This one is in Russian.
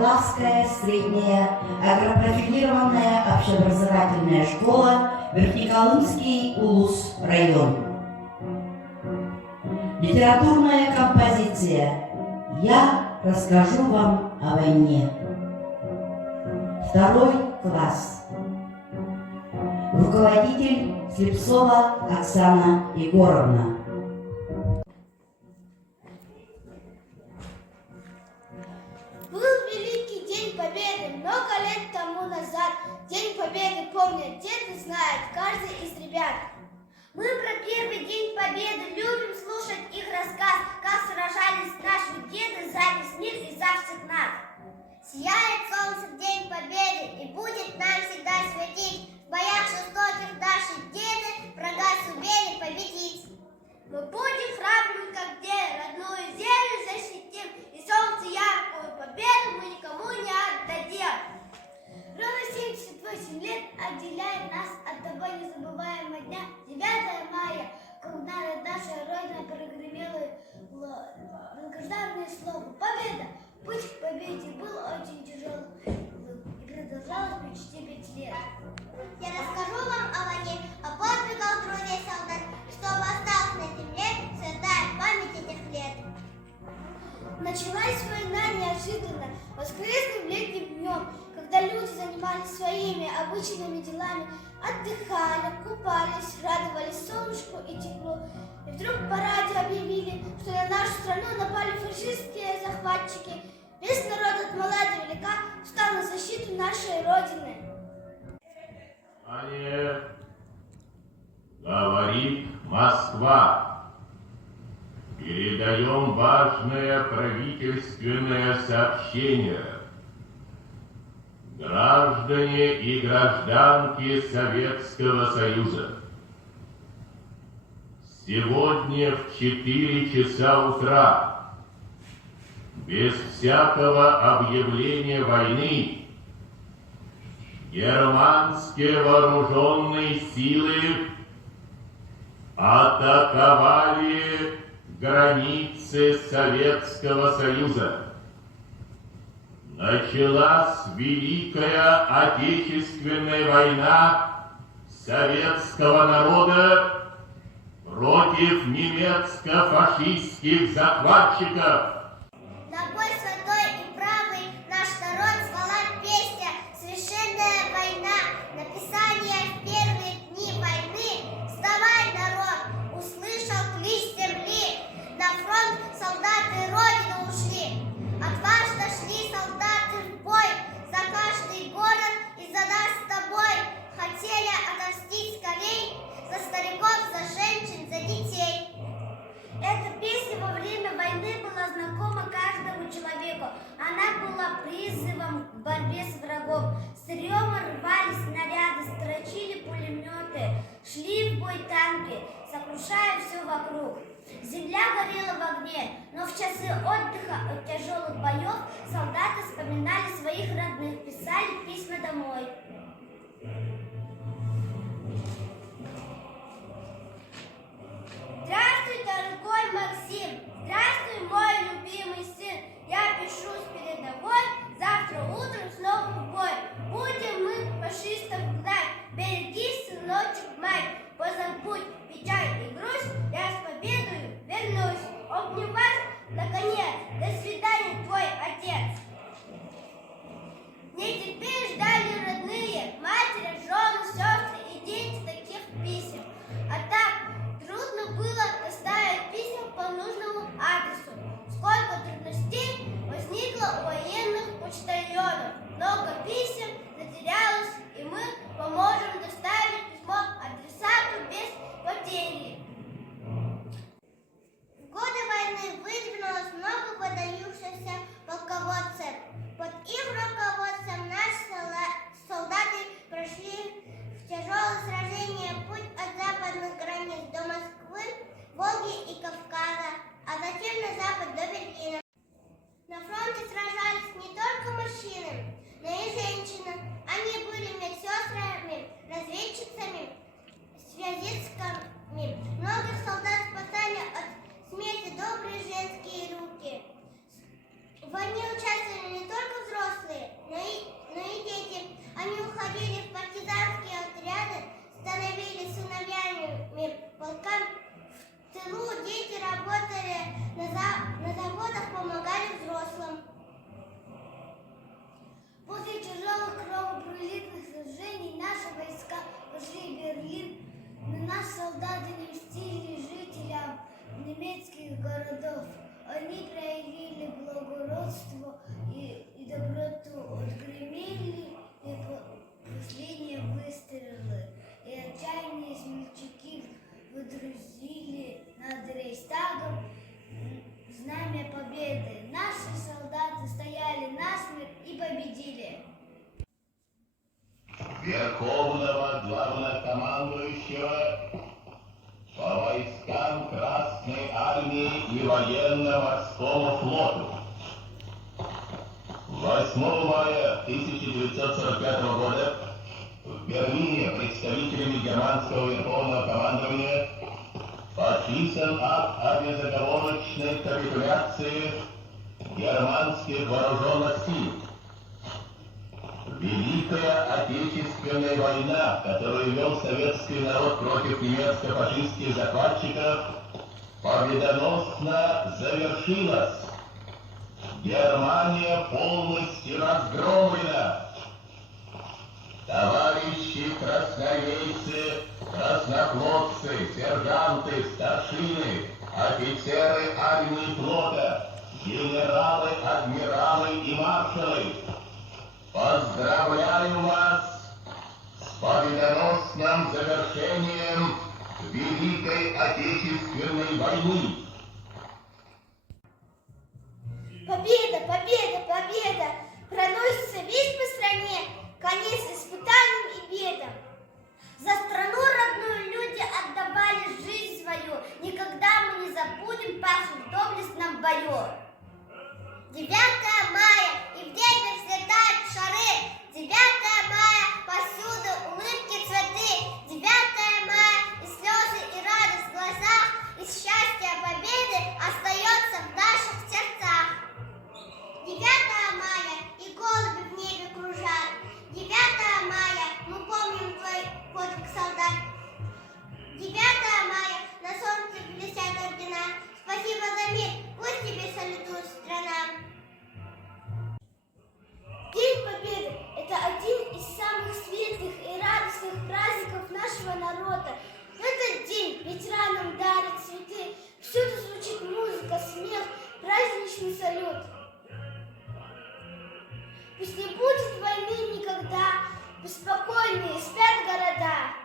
Орловская средняя агропрофилированная общеобразовательная школа, Верхнеколымский Улус район. Литературная композиция «Я расскажу вам о войне». 2 класс. Руководитель Слепцова Оксана Егоровна. Был великий День Победы много лет тому назад. День Победы помнят деды, знает каждый из ребят. Мы про первый День Победы любим слушать их рассказ, как сражались наши деды за весь мир и за всех нас. Сияет солнце в День Победы и будет нам всегда светить. В боях жестоких наши деды врага сумели победить. Мы будем храбрыми, как деды, родную землю защитим, и солнце яркую победу мы никому не отдадим. Ровно 78 лет отделяет нас от того незабываемого дня, 9 мая, когда наша Родина прогремела многожданное слово «Победа». Путь к победе был очень тяжелым и продолжалось почти 5 лет. Я расскажу вам о войне, о подвигах друзей солдат, чтобы осталось на земле святая память этих лет. Началась война неожиданно, воскресным летним днем, когда люди занимались своими обычными делами, отдыхали, купались, радовались солнышку и теплу. И вдруг по радио объявили, что на нашу страну напали фашистские захватчики. Весь народ от мала до велика встал на защиту нашей Родины. Говорит Москва. Передаем важное правительственное сообщение. Граждане и гражданки Советского Союза, сегодня в 4 часа утра, без всякого объявления войны, германские вооруженные силы атаковали границы Советского Союза. Началась Великая Отечественная война советского народа против немецко-фашистских захватчиков. На бой святой и правый наш народ звала песня «Священная война», написание в первые дни войны. Вставай, народ, услышал клич земли, на фронт солдаты Родины ушли. Отважно шли солдаты в бой, за каждый город и за нас с тобой. Хотели отомстить скорей, за стариков, за женщин, за детей. Эта песня во время войны была знакома каждому человеку. Она была призывом к борьбе с врагом. С рёва рвали снаряды, строчили пулеметы, шли в бой танки, сокрушая все вокруг. Земля горела в огне, но в часы отдыха от тяжелых боев солдаты вспоминали своих родных, писали письма домой. Здравствуй, дорогой Максим! Здравствуй, мой любимый сын! Я пишу с передовой, завтра утром снова в бой. Будем мы фашистов гнать, береги, сыночек, мать. Позабудь печаль и грусть, я с победою вернусь. Обню вас, наконец, до свидания, твой отец. Не теперь ждали родные, матери, жены, сестры и дети таких писем. А так трудно было доставить писем по нужному адресу. Сколько трудностей возникло у военных почтальонов. Много писем затерялось, и мы поможем доставить письмо адресату без потери. В годы войны выдвинулось много выдающихся полководцев. Под их руководством наши солдаты прошли в тяжелые сражения путь от западных границ до Москвы, Волги и Кавказа, а затем на запад до Берлина. На фронте сражались не только мужчины, но и женщины. солдаты не мстили жителям немецких городов. Они проявили благородство и доброту, отгремели последние выстрелы, и отчаянные смельчаки выдрузили над Рейхстагом знамя победы. Наши солдаты стояли насмерть и победили. Верховного главнокомандующего по войскам Красной Армии и военно-морскому флоту. 8 мая 1945 года в Берлине представителями германского верховного командования подписан акт о безоговорочной капитуляции германских вооруженных сил. Великая Отечественная война, которую вел советский народ против немецко-фашистских захватчиков, победоносно завершилась. Германия полностью разгромлена. Товарищи красноармейцы, краснофлотцы, сержанты, старшины, офицеры армии и флота, генералы, адмиралы и маршалы, поздравляю вас с победоносным завершением Великой Отечественной войны. Победа, победа, победа! Проносится весь по стране, конец испытаниям и бедам. За страну родную люди отдавали жизнь свою, никогда мы не забудем павших в доблестном бою. 9 мая, и в детях взлетают шары. 9 мая, повсюду улыбки, цветы. 9 мая, и слезы, и радость в глазах, и счастье победы остается в наших сердцах. 9 мая, и голуби в небе кружат. 9 мая, мы помним твой подвиг, солдат. 9 мая, на солнце блестят ордена. Спасибо за мир, пусть тебе салютует страна. День Победы – это один из самых светлых и радостных праздников нашего народа. В этот день ветеранам дарят цветы, всюду звучит музыка, смех, праздничный салют. Пусть не будет войны никогда, пусть спокойные спят города.